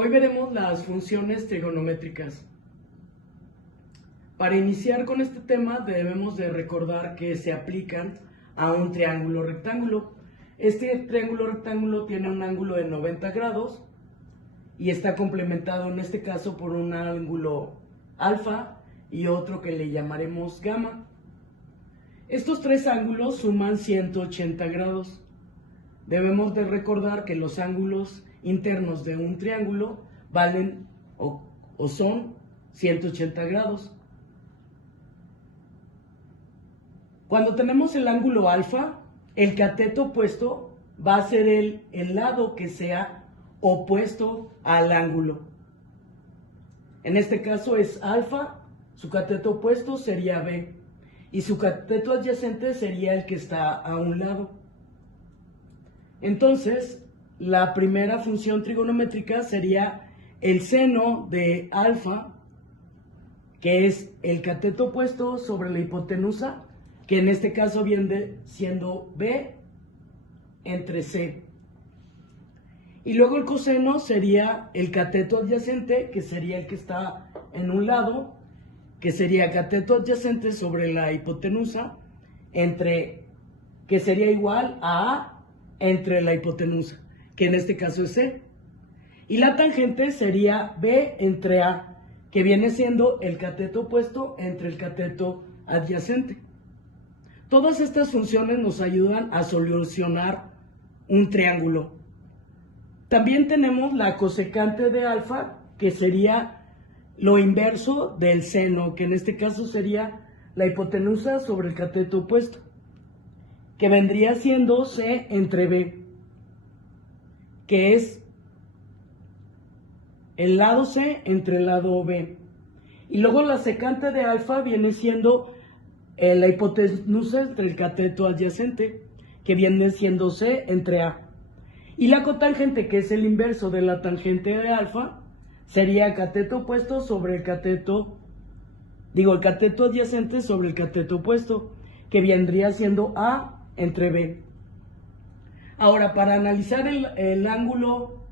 Hoy veremos las funciones trigonométricas. Para iniciar con este tema debemos de recordar que se aplican a un triángulo rectángulo. Este triángulo rectángulo tiene un ángulo de 90 grados y está complementado en este caso por un ángulo alfa y otro que le llamaremos gamma. Estos tres ángulos suman 180 grados. Debemos de recordar que los ángulos internos de un triángulo valen o son 180 grados. Cuando tenemos el ángulo alfa, el cateto opuesto va a ser el lado que sea opuesto al ángulo. En este caso es alfa, su cateto opuesto sería B y su cateto adyacente sería el que está a un lado. Entonces, la primera función trigonométrica sería el seno de alfa, que es el cateto opuesto sobre la hipotenusa, que en este caso viene siendo B entre C. Y luego el coseno sería el cateto adyacente, que sería el que está en un lado, que sería cateto adyacente sobre la hipotenusa, que sería igual a A entre la hipotenusa, que en este caso es C. Y la tangente sería B entre A, que viene siendo el cateto opuesto entre el cateto adyacente. Todas estas funciones nos ayudan a solucionar un triángulo. También tenemos la cosecante de alfa, que sería lo inverso del seno, que en este caso sería la hipotenusa sobre el cateto opuesto, que vendría siendo C entre B, que es el lado C entre el lado B. Y luego la secante de alfa viene siendo la hipotenusa entre el cateto adyacente, que viene siendo C entre A. Y la cotangente, que es el inverso de la tangente de alfa, sería cateto opuesto sobre el cateto adyacente sobre el cateto opuesto, que vendría siendo A entre B. Ahora, para analizar el ángulo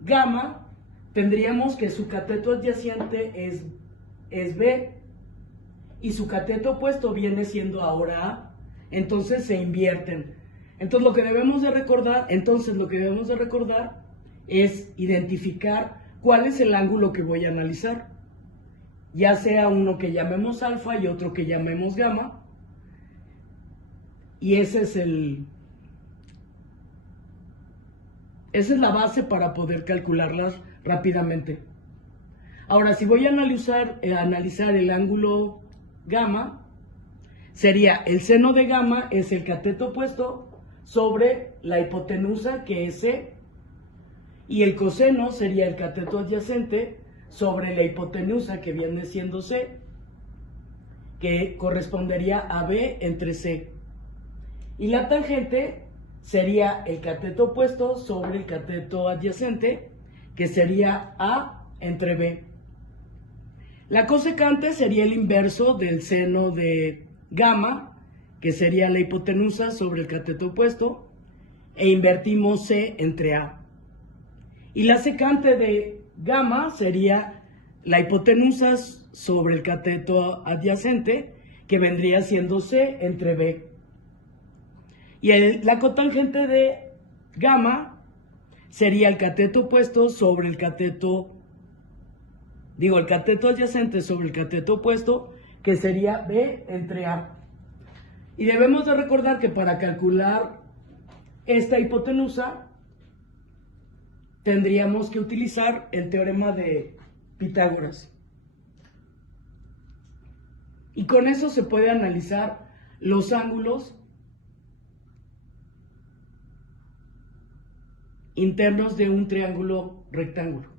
gamma, tendríamos que su cateto adyacente es B y su cateto opuesto viene siendo ahora A. Entonces se invierten. Entonces lo que debemos de recordar es identificar cuál es el ángulo que voy a analizar, ya sea uno que llamemos alfa y otro que llamemos gamma. Y esa es la base para poder calcularlas rápidamente. Ahora, si voy a analizar el ángulo gamma, sería el seno de gamma es el cateto opuesto sobre la hipotenusa, que es C, y el coseno sería el cateto adyacente sobre la hipotenusa, que viene siendo C, que correspondería a B entre C. Y la tangente sería el cateto opuesto sobre el cateto adyacente, que sería A entre B. La cosecante sería el inverso del seno de gamma, que sería la hipotenusa sobre el cateto opuesto, e invertimos C entre A. Y la secante de gamma sería la hipotenusa sobre el cateto adyacente, que vendría siendo C entre B. Y la cotangente de gamma sería el cateto opuesto sobre el cateto adyacente sobre el cateto opuesto, que sería B entre A. Y debemos de recordar que para calcular esta hipotenusa tendríamos que utilizar el teorema de Pitágoras. Y con eso se puede analizar los ángulos internos de un triángulo rectángulo.